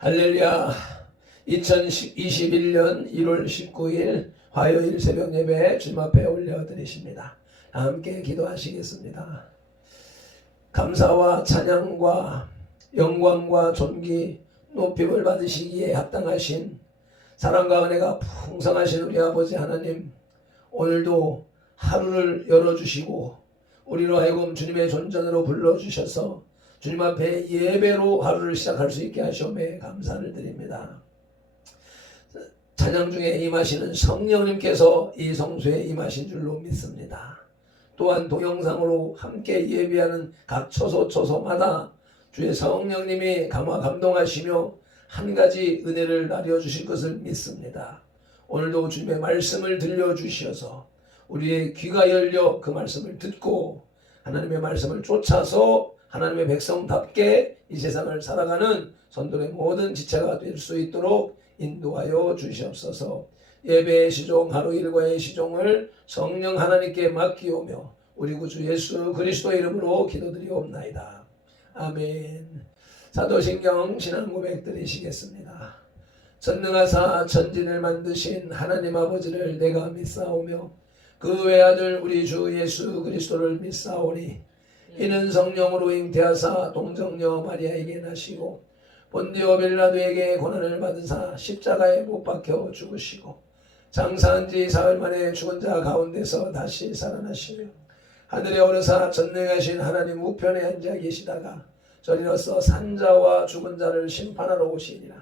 할렐루야. 2021년 1월 19일 화요일 새벽 예배 주님 앞에 올려드리십니다. 함께 기도하시겠습니다. 감사와 찬양과 영광과 존귀 높임을 받으시기에 합당하신 사랑과 은혜가 풍성하신 우리 아버지 하나님, 오늘도 하루를 열어주시고 우리로 하여금 주님의 존전으로 불러주셔서 주님 앞에 예배로 하루를 시작할 수 있게 하시오매 감사를 드립니다. 찬양 중에 임하시는 성령님께서 이 성소에 임하신 줄로 믿습니다. 또한 동영상으로 함께 예배하는 각 처소마다 주의 성령님이 감화 감동하시며 한 가지 은혜를 나려주실 것을 믿습니다. 오늘도 주님의 말씀을 들려주시어서 우리의 귀가 열려 그 말씀을 듣고 하나님의 말씀을 쫓아서 하나님의 백성답게 이 세상을 살아가는 선동의 모든 지체가 될 수 있도록 인도하여 주시옵소서. 예배의 시종 하루 일과의 시종을 성령 하나님께 맡기오며 우리 구주 예수 그리스도의 이름으로 기도드리옵나이다. 아멘. 사도신경 신앙 고백 드리시겠습니다. 전능하사 천지를 만드신 하나님 아버지를 내가 믿사오며 그 외아들 우리 주 예수 그리스도를 믿사오니 이는 성령으로 잉태하사 동정녀 마리아에게 나시고 본디오 빌라도에게 고난을 받으사 십자가에 못 박혀 죽으시고 장사한 지 사흘 만에 죽은 자 가운데서 다시 살아나시며 하늘에 오르사 전능하신 하나님 우편에 앉아 계시다가 저리로서 산자와 죽은 자를 심판하러 오시니라.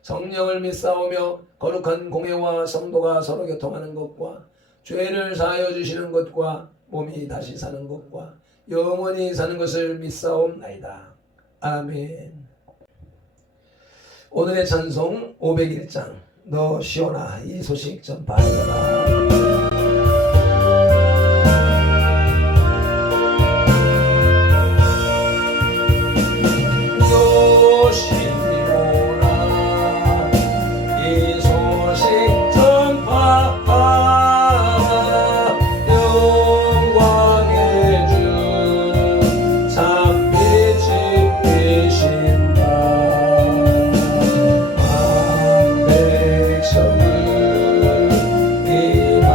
성령을 믿사오며 거룩한 공회와 성도가 서로 교통하는 것과 죄를 사하여 주시는 것과 몸이 다시 사는 것과 영원히 사는 것을 믿사옵나이다. 아멘. 오늘의 찬송 501장 너 시온아 이 소식 전파하여라. 이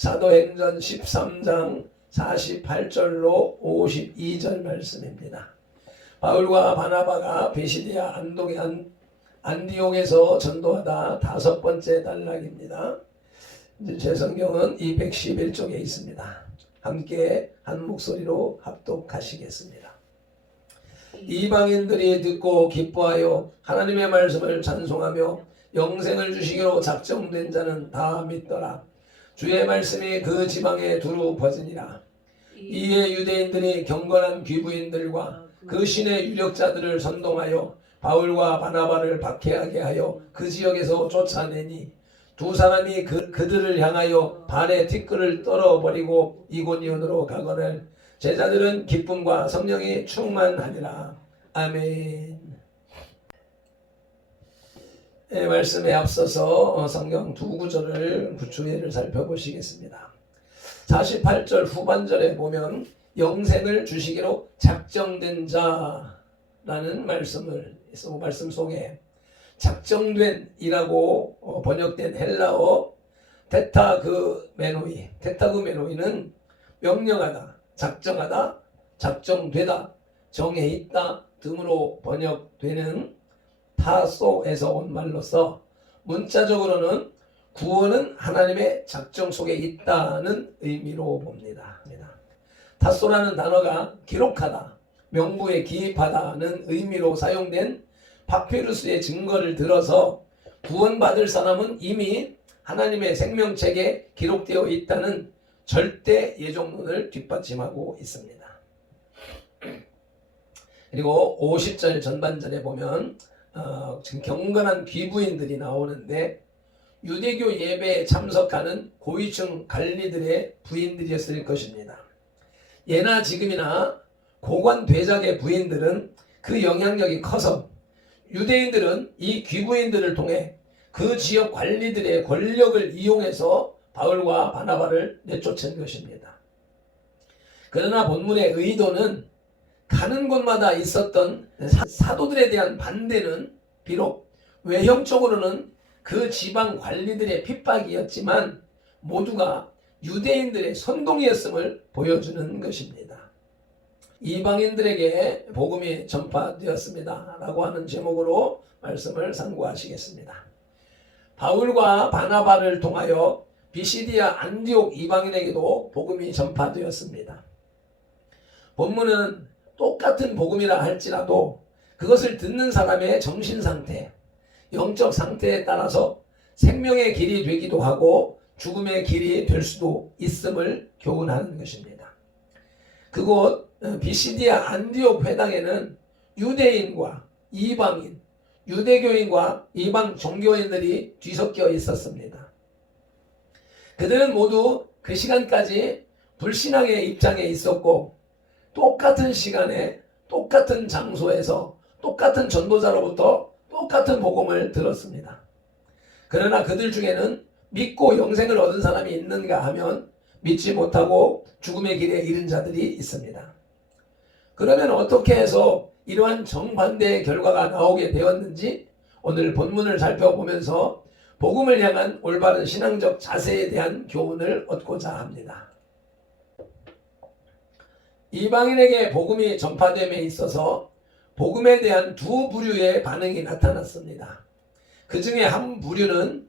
사도행전 13장 48절로 52절 말씀입니다. 바울과 바나바가 베시디아 안디옥에서 전도하다 5번째 단락입니다. 제 성경은 211쪽에 있습니다. 함께 한 목소리로 합독하시겠습니다. 이방인들이 듣고 기뻐하여 하나님의 말씀을 찬송하며 영생을 주시기로 작정된 자는 다 믿더라. 주의 말씀이 그 지방에 두루 퍼지니라. 이에 유대인들이 경건한 귀부인들과 그 신의 유력자들을 선동하여 바울과 바나바를 박해하게 하여 그 지역에서 쫓아내니 두 사람이 그들을 향하여 발에 티끌을 떨어버리고 이고니온으로 가거늘 제자들은 기쁨과 성령이 충만하니라. 아멘. 말씀에 앞서서 성경 두 구절을 구추회를 살펴보시겠습니다. 48절 후반절에 보면 영생을 주시기로 작정된 자라는 말씀 속에 작정된 이라고 번역된 헬라어 테타그메노이는 명령하다, 작정하다, 작정되다, 정해 있다 등으로 번역되는 타소에서 온 말로서 문자적으로는 구원은 하나님의 작정 속에 있다는 의미로 봅니다. 타소라는 단어가 기록하다, 명부에 기입하다는 의미로 사용된 파피루스의 증거를 들어서 구원받을 사람은 이미 하나님의 생명책에 기록되어 있다는 절대 예정론을 뒷받침하고 있습니다. 그리고 50절 전반절에 보면 지금 경건한 귀부인들이 나오는데 유대교 예배에 참석하는 고위층 관리들의 부인들이었을 것입니다. 예나 지금이나 고관 대작의 부인들은 그 영향력이 커서 유대인들은 이 귀부인들을 통해 그 지역 관리들의 권력을 이용해서 바울과 바나바를 내쫓은 것입니다. 그러나 본문의 의도는 가는 곳마다 있었던 사도들에 대한 반대는 비록 외형적으로는 그 지방 관리들의 핍박이었지만 모두가 유대인들의 선동이었음을 보여주는 것입니다. 이방인들에게 복음이 전파되었습니다 라고 하는 제목으로 말씀을 상고하시겠습니다. 바울과 바나바를 통하여 비시디아 안디옥 이방인에게도 복음이 전파되었습니다. 본문은 똑같은 복음이라 할지라도 그것을 듣는 사람의 정신상태, 영적 상태에 따라서 생명의 길이 되기도 하고 죽음의 길이 될 수도 있음을 교훈하는 것입니다. 그곳 비시디아 안디옥 회당에는 유대인과 이방인, 유대교인과 이방 종교인들이 뒤섞여 있었습니다. 그들은 모두 그 시간까지 불신앙의 입장에 있었고 똑같은 시간에 똑같은 장소에서 똑같은 전도자로부터 똑같은 복음을 들었습니다. 그러나 그들 중에는 믿고 영생을 얻은 사람이 있는가 하면 믿지 못하고 죽음의 길에 이른 자들이 있습니다. 그러면 어떻게 해서 이러한 정반대의 결과가 나오게 되었는지 오늘 본문을 살펴보면서 복음을 향한 올바른 신앙적 자세에 대한 교훈을 얻고자 합니다. 이방인에게 복음이 전파됨에 있어서 복음에 대한 두 부류의 반응이 나타났습니다. 그 중에 한 부류는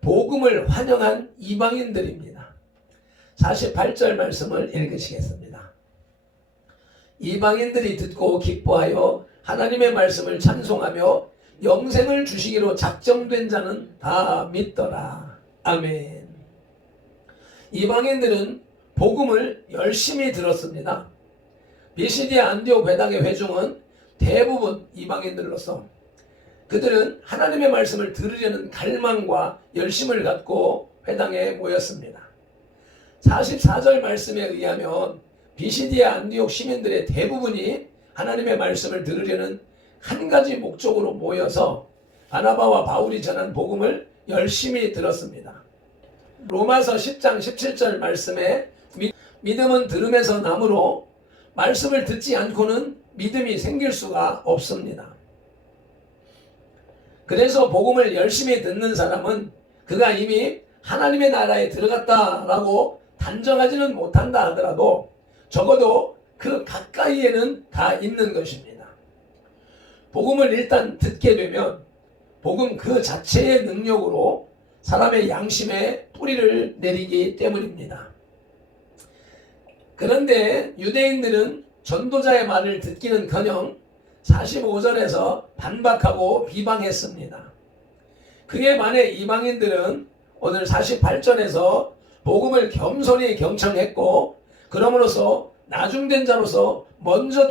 복음을 환영한 이방인들입니다. 48절 말씀을 읽으시겠습니다. 이방인들이 듣고 기뻐하여 하나님의 말씀을 찬송하며 영생을 주시기로 작정된 자는 다 믿더라. 아멘. 이방인들은 복음을 열심히 들었습니다. 비시디아 안디옥 회당의 회중은 대부분 이방인들로서 그들은 하나님의 말씀을 들으려는 갈망과 열심을 갖고 회당에 모였습니다. 44절 말씀에 의하면 비시디아 안디옥 시민들의 대부분이 하나님의 말씀을 들으려는 한 가지 목적으로 모여서 바나바와 바울이 전한 복음을 열심히 들었습니다. 로마서 10장 17절 말씀에 믿음은 들음에서 나므로 말씀을 듣지 않고는 믿음이 생길 수가 없습니다. 그래서 복음을 열심히 듣는 사람은 그가 이미 하나님의 나라에 들어갔다라고 단정하지는 못한다 하더라도 적어도 그 가까이에는 가 있는 것입니다. 복음을 일단 듣게 되면 복음 그 자체의 능력으로 사람의 양심에 뿌리를 내리기 때문입니다. 그런데 유대인들은 전도자의 말을 듣기는커녕 45절에서 반박하고 비방했습니다. 그에 반해 이방인들은 오늘 48절에서 복음을 겸손히 경청했고 그러므로서 나중된 자로서 먼저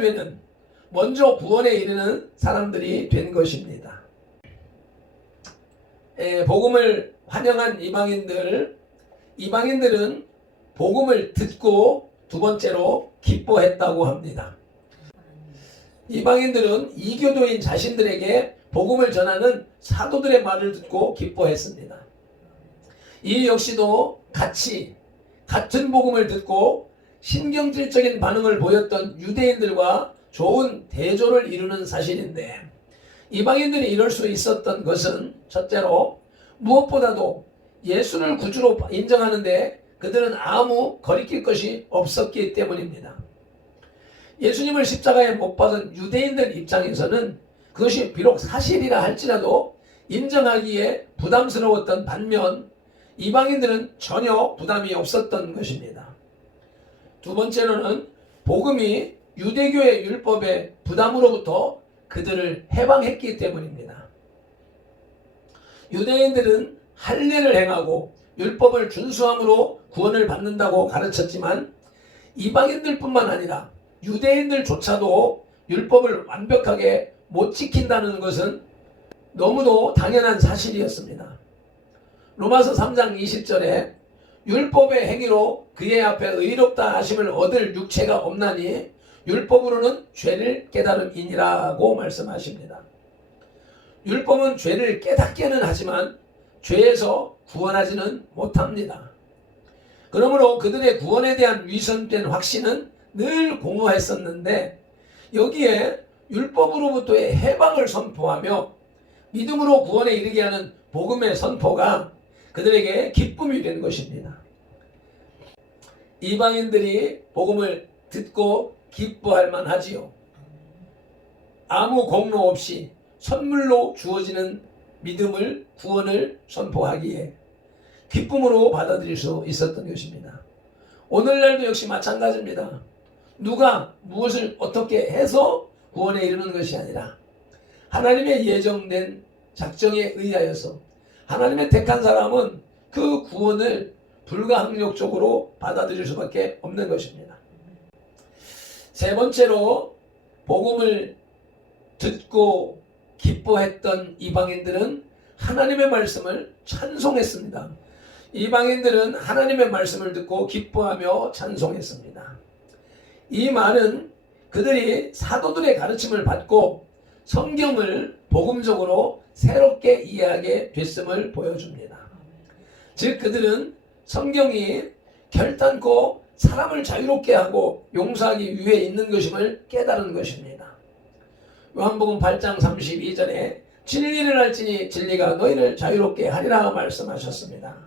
구원에 이르는 사람들이 된 것입니다. 복음을 환영한 이방인들은 복음을 듣고 두 번째로 기뻐했다고 합니다. 이방인들은 이교도인 자신들에게 복음을 전하는 사도들의 말을 듣고 기뻐했습니다. 이 역시도 같은 복음을 듣고 신경질적인 반응을 보였던 유대인들과 좋은 대조를 이루는 사실인데, 이방인들이 이럴 수 있었던 것은 첫째로 무엇보다도 예수를 구주로 인정하는데 그들은 아무 거리낄 것이 없었기 때문입니다. 예수님을 십자가에 못 박은 유대인들 입장에서는 그것이 비록 사실이라 할지라도 인정하기에 부담스러웠던 반면 이방인들은 전혀 부담이 없었던 것입니다. 두 번째로는 복음이 유대교의 율법의 부담으로부터 그들을 해방했기 때문입니다. 유대인들은 할례를 행하고 율법을 준수함으로 구원을 받는다고 가르쳤지만 이방인들뿐만 아니라 유대인들조차도 율법을 완벽하게 못 지킨다는 것은 너무도 당연한 사실이었습니다. 로마서 3장 20절에 율법의 행위로 그의 앞에 의롭다 하심을 얻을 육체가 없나니 율법으로는 죄를 깨달음이니라고 말씀하십니다. 율법은 죄를 깨닫게는 하지만 죄에서 구원하지는 못합니다. 그러므로 그들의 구원에 대한 위선된 확신은 늘 공허했었는데 여기에 율법으로부터의 해방을 선포하며 믿음으로 구원에 이르게 하는 복음의 선포가 그들에게 기쁨이 된 것입니다. 이방인들이 복음을 듣고 기뻐할 만하지요. 아무 공로 없이 선물로 주어지는 믿음을, 구원을 선포하기에 기쁨으로 받아들일 수 있었던 것입니다. 오늘날도 역시 마찬가지입니다. 누가 무엇을 어떻게 해서 구원에 이르는 것이 아니라 하나님의 예정된 작정에 의하여서 하나님의 택한 사람은 그 구원을 불가항력적으로 받아들일 수밖에 없는 것입니다. 세 번째로 복음을 듣고 기뻐했던 이방인들은 하나님의 말씀을 찬송했습니다. 이방인들은 하나님의 말씀을 듣고 기뻐하며 찬송했습니다. 이 말은 그들이 사도들의 가르침을 받고 성경을 복음적으로 새롭게 이해하게 됐음을 보여줍니다. 즉 그들은 성경이 결단코 사람을 자유롭게 하고 용서하기 위해 있는 것임을 깨달은 것입니다. 요한복음 8장 32절에 진리를 알지니 진리가 너희를 자유롭게 하리라 말씀하셨습니다.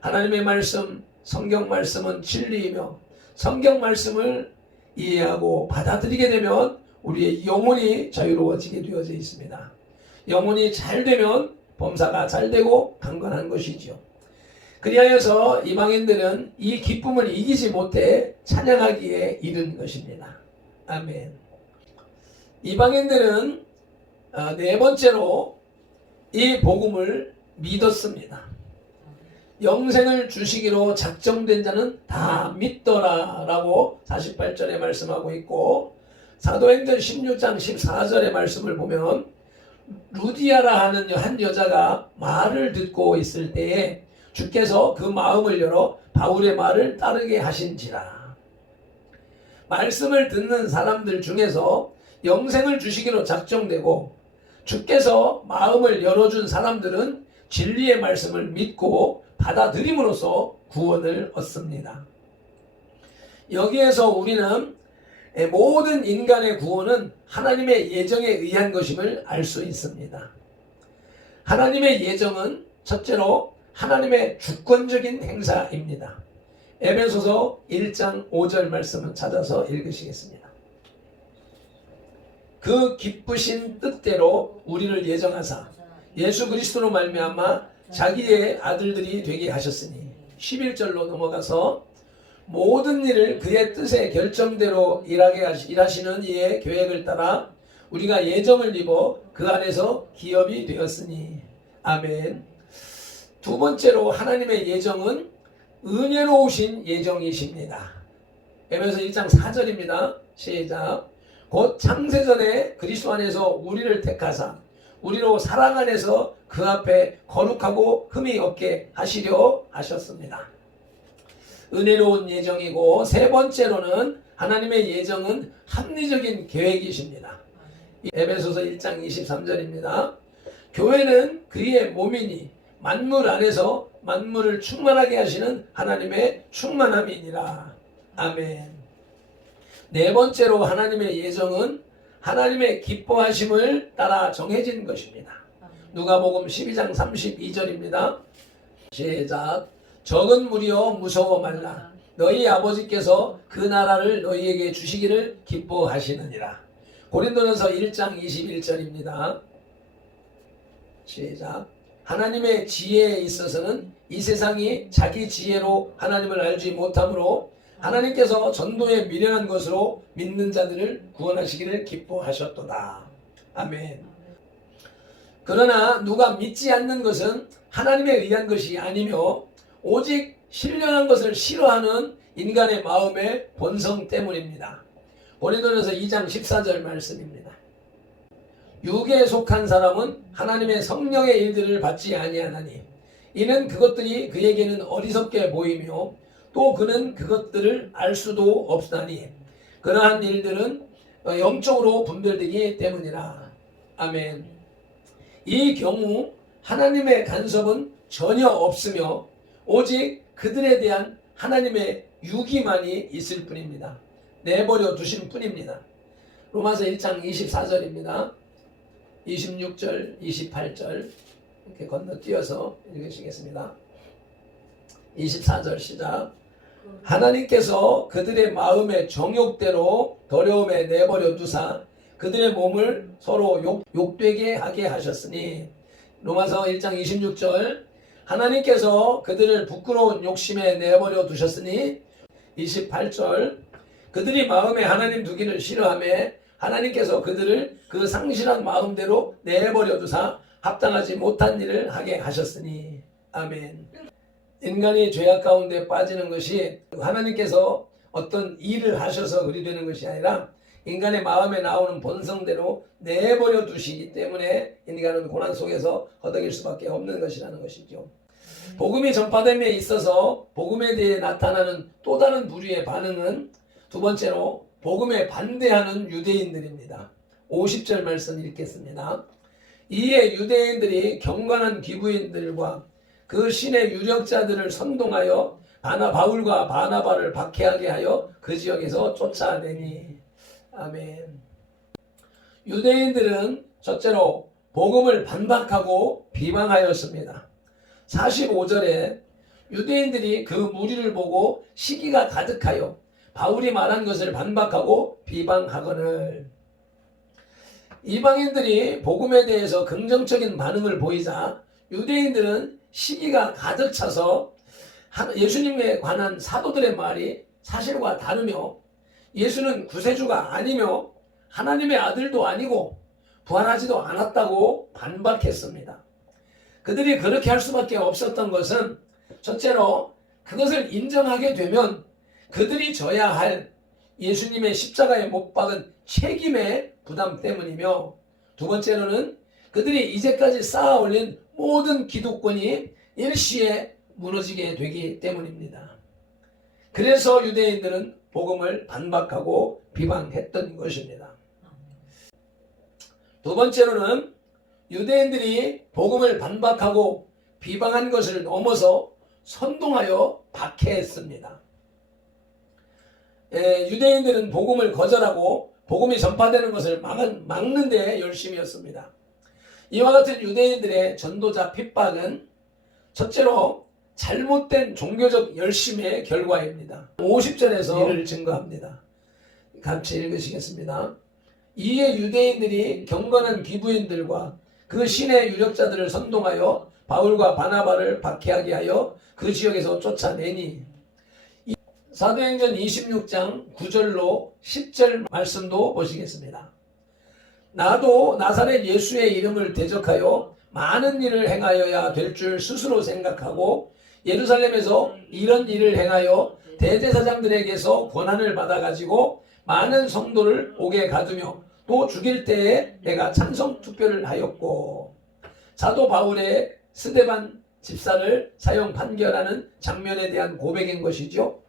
하나님의 말씀, 성경 말씀은 진리이며 성경 말씀을 이해하고 받아들이게 되면 우리의 영혼이 자유로워지게 되어져 있습니다. 영혼이 잘 되면 범사가 잘 되고 강건한 것이죠. 그리하여서 이방인들은 이 기쁨을 이기지 못해 찬양하기에 이른 것입니다. 아멘. 이방인들은 네 번째로 이 복음을 믿었습니다. 영생을 주시기로 작정된 자는 다 믿더라 라고 48절에 말씀하고 있고, 사도행전 16장 14절의 말씀을 보면 루디아라 하는 한 여자가 말을 듣고 있을 때에 주께서 그 마음을 열어 바울의 말을 따르게 하신지라. 말씀을 듣는 사람들 중에서 영생을 주시기로 작정되고 주께서 마음을 열어준 사람들은 진리의 말씀을 믿고 받아들임으로써 구원을 얻습니다. 여기에서 우리는 모든 인간의 구원은 하나님의 예정에 의한 것임을 알 수 있습니다. 하나님의 예정은 첫째로 하나님의 주권적인 행사입니다. 에베소서 1장 5절 말씀을 찾아서 읽으시겠습니다. 그 기쁘신 뜻대로 우리를 예정하사 예수 그리스도로 말미암아 자기의 아들들이 되게 하셨으니 11절로 넘어가서 모든 일을 그의 뜻의 결정대로 일하시는 이의 계획을 따라 우리가 예정을 입어 그 안에서 기업이 되었으니. 아멘. 두 번째로 하나님의 예정은 은혜로우신 예정이십니다. 에베소 1장 4절입니다. 시작. 곧 창세전에 그리스도 안에서 우리를 택하사 우리로 사랑 안에서 그 앞에 거룩하고 흠이 없게 하시려 하셨습니다. 은혜로운 예정이고, 세 번째로는 하나님의 예정은 합리적인 계획이십니다. 에베소서 1장 23절입니다. 교회는 그의 몸이니 만물 안에서 만물을 충만하게 하시는 하나님의 충만함이니라. 아멘. 네 번째로 하나님의 예정은 하나님의 기뻐하심을 따라 정해진 것입니다. 누가복음 12장 32절입니다. 시작. 적은 무리여 무서워 말라. 너희 아버지께서 그 나라를 너희에게 주시기를 기뻐하시느니라. 고린도전서 1장 21절입니다. 시작. 하나님의 지혜에 있어서는 이 세상이 자기 지혜로 하나님을 알지 못하므로 하나님께서 전도에 미련한 것으로 믿는 자들을 구원하시기를 기뻐하셨도다. 아멘. 그러나 누가 믿지 않는 것은 하나님에 의한 것이 아니며 오직 신령한 것을 싫어하는 인간의 마음의 본성 때문입니다. 고린도전서 2장 14절 말씀입니다. 육에 속한 사람은 하나님의 성령의 일들을 받지 아니하나니 이는 그것들이 그에게는 어리석게 보이며 또 그는 그것들을 알 수도 없으나니 그러한 일들은 영적으로 분별되기 때문이라. 아멘. 이 경우 하나님의 간섭은 전혀 없으며 오직 그들에 대한 하나님의 유기만이 있을 뿐입니다. 내버려 두신 뿐입니다. 로마서 1장 24절입니다. 26절, 28절 이렇게 건너뛰어서 읽으시겠습니다. 24절 시작. 하나님께서 그들의 마음의 정욕대로 더러움에 내버려 두사 그들의 몸을 서로 욕되게 하게 하셨으니. 로마서 1장 26절. 하나님께서 그들을 부끄러운 욕심에 내버려 두셨으니. 28절. 그들이 마음에 하나님 두기를 싫어하며 하나님께서 그들을 그 상실한 마음대로 내버려 두사 합당하지 못한 일을 하게 하셨으니. 아멘. 인간이 죄악 가운데 빠지는 것이 하나님께서 어떤 일을 하셔서 그리 되는 것이 아니라 인간의 마음에 나오는 본성대로 내버려 두시기 때문에 인간은 고난 속에서 허덕일 수밖에 없는 것이라는 것이죠. 복음이 전파됨에 있어서 복음에 대해 나타나는 또 다른 부류의 반응은 두 번째로 복음에 반대하는 유대인들입니다. 50절 말씀 읽겠습니다. 이에 유대인들이 경건한 기부인들과 그 신의 유력자들을 선동하여 바울과 바나바를 박해하게 하여 그 지역에서 쫓아내니. 아멘. 유대인들은 첫째로 복음을 반박하고 비방하였습니다. 45절에 유대인들이 그 무리를 보고 시기가 가득하여 바울이 말한 것을 반박하고 비방하거늘. 이방인들이 복음에 대해서 긍정적인 반응을 보이자 유대인들은 시기가 가득 차서 예수님에 관한 사도들의 말이 사실과 다르며 예수는 구세주가 아니며 하나님의 아들도 아니고 부활하지도 않았다고 반박했습니다. 그들이 그렇게 할 수밖에 없었던 것은 첫째로 그것을 인정하게 되면 그들이 져야 할 예수님의 십자가에 못 박은 책임의 부담 때문이며, 두 번째로는 그들이 이제까지 쌓아 올린 모든 기득권이 일시에 무너지게 되기 때문입니다. 그래서 유대인들은 복음을 반박하고 비방했던 것입니다. 두 번째로는 유대인들이 복음을 반박하고 비방한 것을 넘어서 선동하여 박해했습니다. 유대인들은 복음을 거절하고 복음이 전파되는 것을 막는 데 열심이었습니다. 이와 같은 유대인들의 전도자 핍박은 첫째로 잘못된 종교적 열심의 결과입니다. 50절에서 이를 증거합니다. 같이 읽으시겠습니다. 이에 유대인들이 경건한 기부인들과 그 신의 유력자들을 선동하여 바울과 바나바를 박해하게 하여 그 지역에서 쫓아내니, 사도행전 26장 9절로 10절 말씀도 보시겠습니다. 나도 나사렛 예수의 이름을 대적하여 많은 일을 행하여야 될 줄 스스로 생각하고 예루살렘에서 이런 일을 행하여 대제사장들에게서 권한을 받아가지고 많은 성도를 옥에 가두며 또 죽일 때에 내가 찬성 투표를 하였고, 사도 바울의 스데반 집사를 사형 판결하는 장면에 대한 고백인 것이죠.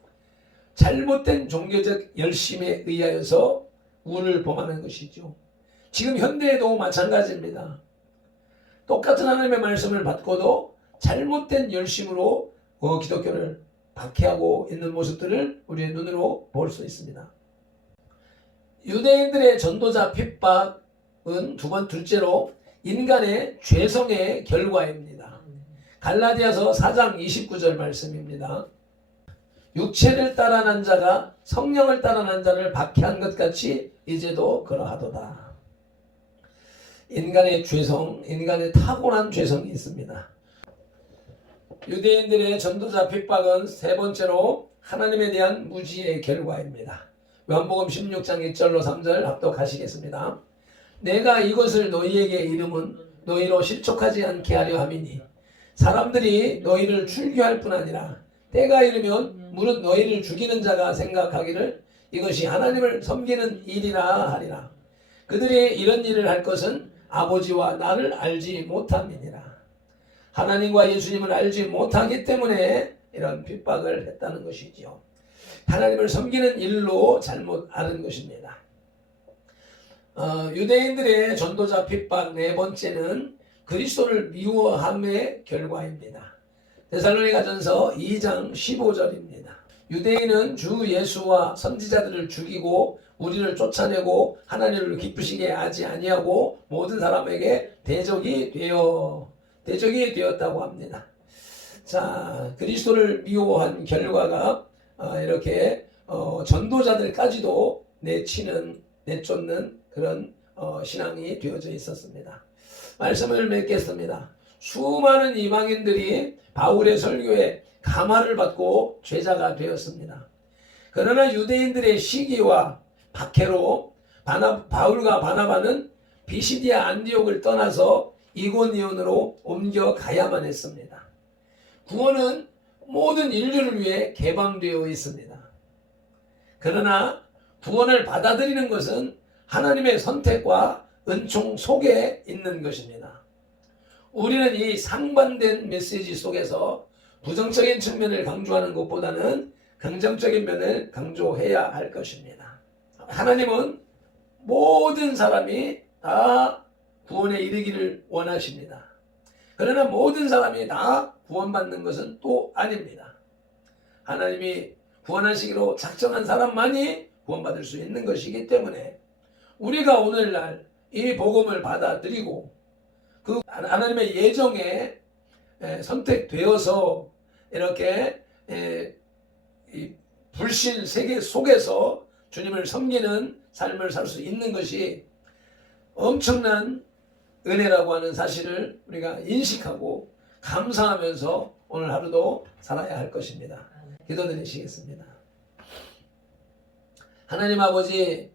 잘못된 종교적 열심에 의하여서 우를 범하는 것이죠. 지금 현대에도 마찬가지입니다. 똑같은 하나님의 말씀을 받고도 잘못된 열심으로 기독교를 박해하고 있는 모습들을 우리의 눈으로 볼 수 있습니다. 유대인들의 전도자 핍박은 둘째로 인간의 죄성의 결과입니다. 갈라디아서 4장 29절 말씀입니다. 육체를 따라 난 자가 성령을 따라 난 자를 박해한 것 같이 이제도 그러하도다. 인간의 죄성, 인간의 타고난 죄성이 있습니다. 유대인들의 전도자 핍박은 세 번째로 하나님에 대한 무지의 결과입니다. 요한복음 16장 1절로 3절 합독하시겠습니다. 내가 이것을 너희에게 이름은 너희로 실족하지 않게 하려 함이니 사람들이 너희를 출교할 뿐 아니라 때가 이르면 무릇 너희를 죽이는 자가 생각하기를 이것이 하나님을 섬기는 일이라 하리라. 그들이 이런 일을 할 것은 아버지와 나를 알지 못함이니라. 하나님과 예수님을 알지 못하기 때문에 이런 핍박을 했다는 것이지요. 하나님을 섬기는 일로 잘못 아는 것입니다. 유대인들의 전도자 핍박 네 번째는 그리스도를 미워함의 결과입니다. 데살로니가전서 2장 15절입니다. 유대인은 주 예수와 선지자들을 죽이고 우리를 쫓아내고 하나님을 기쁘시게 하지 아니하고 모든 사람에게 대적이 되었다고 합니다. 자, 그리스도를 미워한 결과가 이렇게 전도자들까지도 내쫓는 그런 신앙이 되어져 있었습니다. 말씀을 맺겠습니다. 수많은 이방인들이 바울의 설교에 감화를 받고 죄자가 되었습니다. 그러나 유대인들의 시기와 박해로 바울과 바나바는 비시디아 안디옥을 떠나서 이고니온으로 옮겨가야만 했습니다. 구원은 모든 인류를 위해 개방되어 있습니다. 그러나 구원을 받아들이는 것은 하나님의 선택과 은총 속에 있는 것입니다. 우리는 이 상반된 메시지 속에서 부정적인 측면을 강조하는 것보다는 긍정적인 면을 강조해야 할 것입니다. 하나님은 모든 사람이 다 구원에 이르기를 원하십니다. 그러나 모든 사람이 다 구원받는 것은 또 아닙니다. 하나님이 구원하시기로 작정한 사람만이 구원받을 수 있는 것이기 때문에 우리가 오늘날 이 복음을 받아들이고 그 하나님의 예정에 선택되어서 이렇게 이 불신 세계 속에서 주님을 섬기는 삶을 살 수 있는 것이 엄청난 은혜라고 하는 사실을 우리가 인식하고 감사하면서 오늘 하루도 살아야 할 것입니다. 기도드리시겠습니다. 하나님 아버지,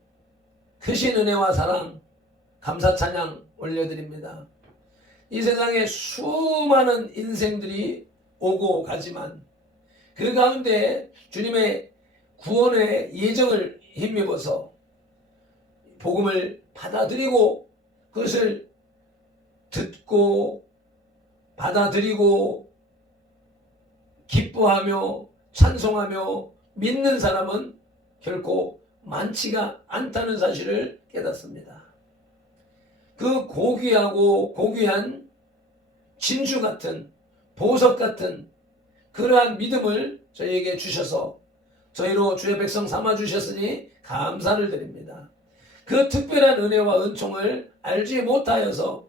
크신 은혜와 사랑, 감사 찬양 올려드립니다. 이 세상에 수많은 인생들이 오고 가지만 그 가운데 주님의 구원의 예정을 힘입어서 복음을 받아들이고 그것을 듣고 받아들이고 기뻐하며 찬송하며 믿는 사람은 결코 많지가 않다는 사실을 깨닫습니다. 그 고귀하고 고귀한 진주 같은 보석 같은 그러한 믿음을 저희에게 주셔서 저희로 주의 백성 삼아 주셨으니 감사를 드립니다. 그 특별한 은혜와 은총을 알지 못하여서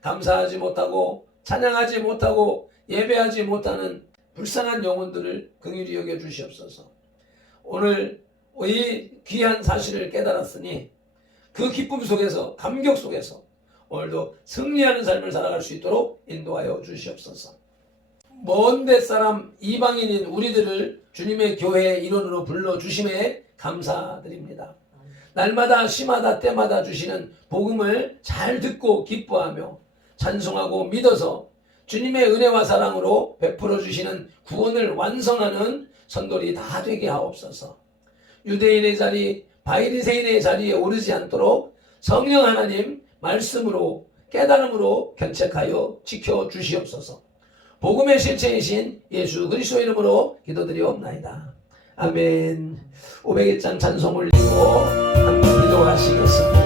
감사하지 못하고 찬양하지 못하고 예배하지 못하는 불쌍한 영혼들을 긍휼히 여겨 주시옵소서. 오늘 이 귀한 사실을 깨달았으니 그 기쁨 속에서, 감격 속에서 오늘도 승리하는 삶을 살아갈 수 있도록 인도하여 주시옵소서. 먼 뱃사람 이방인인 우리들을 주님의 교회의 일원으로 불러주심에 감사드립니다. 날마다 시마다 때마다 주시는 복음을 잘 듣고 기뻐하며 찬송하고 믿어서 주님의 은혜와 사랑으로 베풀어 주시는 구원을 완성하는 선돌이 다 되게 하옵소서. 유대인의 자리, 바리새인의 자리에 오르지 않도록 성령 하나님 말씀으로 깨달음으로 견책하여 지켜 주시옵소서. 복음의 실체이신 예수 그리스도 이름으로 기도드리옵나이다. 아멘. 501장 찬송 올리고 함께 기도하시겠습니다.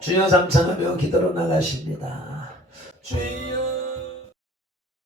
주여 삼창하며 기도로 나가십니다. 주여